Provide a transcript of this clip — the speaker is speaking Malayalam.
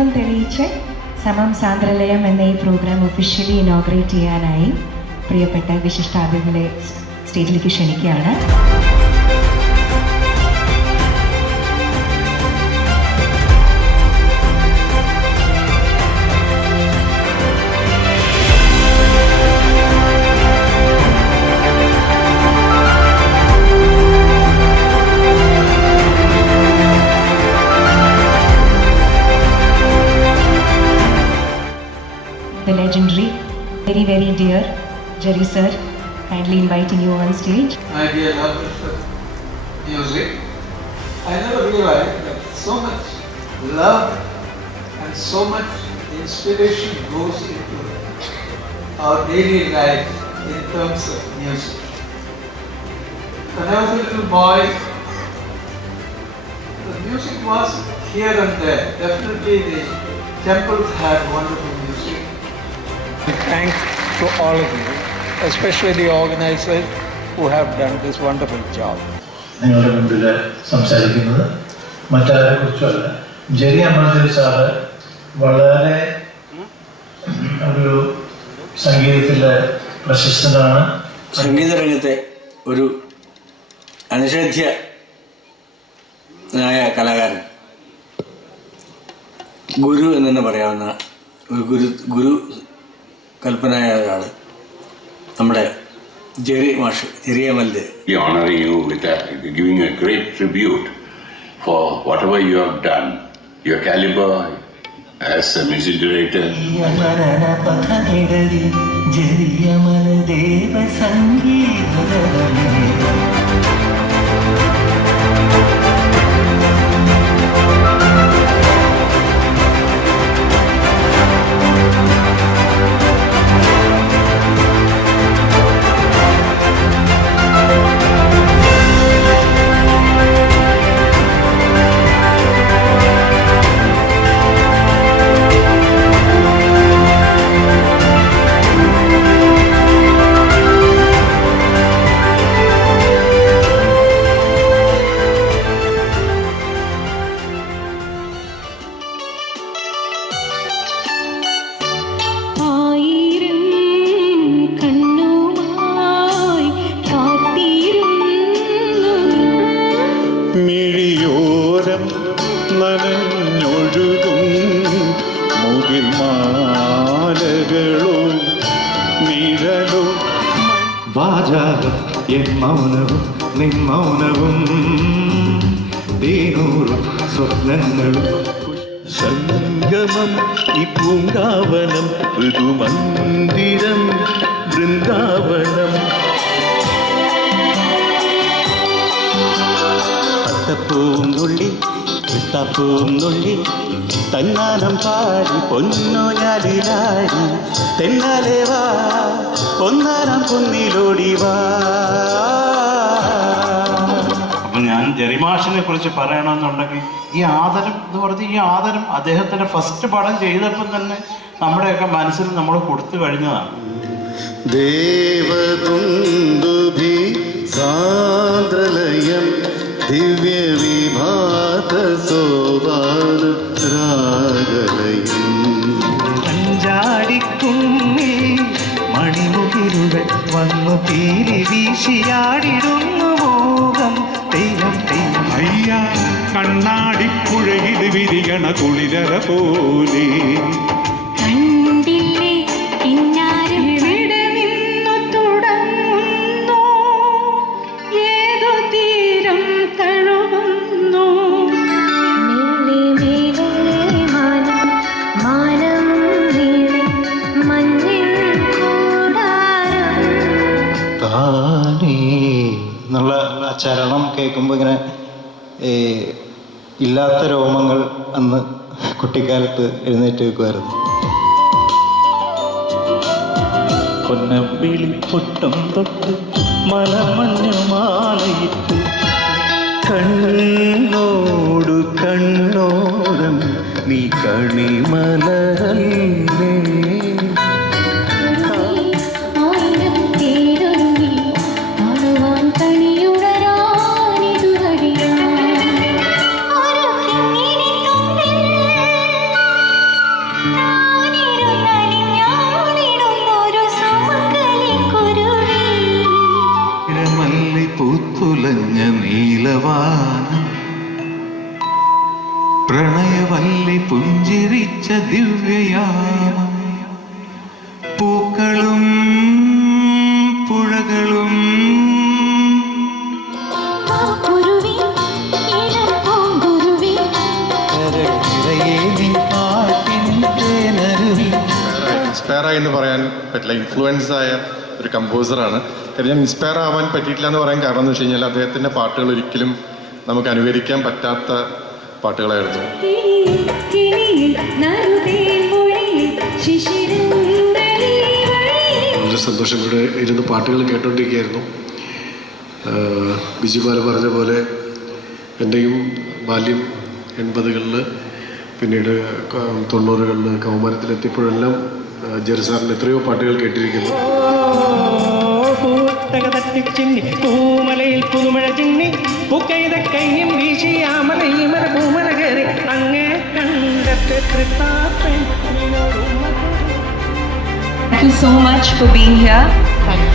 സ്നേഹം തെളിയിച്ച് സമം സാന്ദ്രലയം എന്ന ഈ പ്രോഗ്രാം ഒഫീഷ്യലി ഇനോഗ്രേറ്റ് ചെയ്യാനായി പ്രിയപ്പെട്ട വിശിഷ്ടാതിഥികളെ സ്റ്റേജിലേക്ക് ക്ഷണിക്കുകയാണ്. The legendary, very, very dear Jerry sir, kindly inviting you on stage. My dear lovers for music, I never realized that so much love and so much inspiration goes into our daily life in terms of music. When I was a little boy, the music was here and there. Definitely the temples had wonderful music. Thanks to all of you, especially the organizers who have done this wonderful job. നിങ്ങളുടെ മുമ്പിൽ സംസാരിക്കുന്നത് മറ്റാരെ കുറിച്ചുമല്ല, ജെറി അമൽദേവ് സാറ് വളരെ ഒരു സംഗീതത്തിലെ പ്രശസ്തനാണ്. സംഗീത രംഗത്തെ ഒരു അനിഷേധ്യനായ കലാകാരൻ, ഗുരു എന്ന് തന്നെ പറയാവുന്ന ഒരു ഗുരു കൽപ്പനയായ ഒരാൾ നമ്മുടെ ജെറി മാഷ്, Jerry Amaldev. We honor you with giving a great tribute for whatever you have done, your caliber as a music director. മിഴിയോരം നനഞ്ഞൊഴുകും മുകിൽ മാലകളോ നിഴലോ വാചാകം എൻ മൗനവും നിൻ മൗനവും തേനൂറും സ്വപ്നങ്ങളും സംഗമം ഈ പൂങ്കാവനം ഋതുമന്ദിരം വൃന്ദാവനം പൂന്നുള്ളി പൂന്നുള്ളി തന്നാനം പാടി പൊന്നോഞ്ഞാലിലാടി തെന്നാലേ വാ പൊന്നാരം കുന്നിലോടി വാ. അപ്പം ഞാൻ ജെറിമാഷിനെ കുറിച്ച് പറയണമെന്നുണ്ടെങ്കിൽ ഈ ആദരം എന്ന് പറഞ്ഞ് ഈ ആദരം അദ്ദേഹത്തിൻ്റെ ഫസ്റ്റ് പടം ചെയ്തപ്പം തന്നെ നമ്മുടെയൊക്കെ മനസ്സിൽ നമ്മൾ കൊടുത്തു കഴിഞ്ഞതാണ്. ദേവതുന്ദുഭി സാന്ദ്രലയം ദിവ്യ വിഭാത സോപാലയം അഞ്ചാടിക്കുമ്മി മണിമുകിലുകൾ വന്നു തീരി വീശിയാടിടുന്നു മോഹം തെയ്യം തെയ്യം അയ്യ കണ്ണാടിപ്പുഴയിൽ വിരിയണ കുളിരറ പോലെ എന്നുള്ള ചരണം കേൾക്കുമ്പോൾ ഇങ്ങനെ ഇല്ലാത്ത രോമങ്ങൾ അന്ന് കുട്ടിക്കാലത്ത് എഴുന്നേറ്റ് വെക്കുമായിരുന്നു. പൊന്നമ്പിളി പൊട്ടം തൊട്ട് മലമഞ്ഞുമാലയിട്ട് കണ്ണോടു കണ്ണോരം നീ കണിമലരല്ലേ പ്രണയവല്ലി പുഞ്ചിരിച്ച ദിവ്യയാമം, പൂക്കളും പുഴകളും ഇൻസ്പയറായി എന്ന് പറയാൻ പറ്റില്ല, ഇൻഫ്ലുവൻസ് ആയ ഒരു കമ്പോസറാണ്. കാര്യം ഞാൻ ഇൻസ്പയർ ആവാൻ പറ്റിയിട്ടില്ല എന്ന് പറയാൻ കാരണം എന്ന് വെച്ച് കഴിഞ്ഞാൽ അദ്ദേഹത്തിൻ്റെ പാട്ടുകൾ ഒരിക്കലും നമുക്ക് അനുകരിക്കാൻ പറ്റാത്ത പാട്ടുകളായിരുന്നു. വളരെ സന്തോഷം. ഇവിടെ ഇരുന്ന് പാട്ടുകൾ കേട്ടോണ്ടിരിക്കുകയായിരുന്നു. ബിജുപാൽ പറഞ്ഞ പോലെ എൻ്റെയും ബാല്യം 80കളിൽ, പിന്നീട് 90കളിൽ കൗമാരത്തിലെത്തിയപ്പോഴെല്ലാം ജെറി സാറിൻ്റെ എത്രയോ പാട്ടുകൾ കേട്ടിരിക്കുന്നു. പൂമലയിൽ പുതുമഴ ചിന്നി പൂക്കൈത കയ്യും വീശി ആമലീമല പൂമല കയറി അങ്ങേ കണ്ടെത്തി. Thank you so much for being here. Thank you.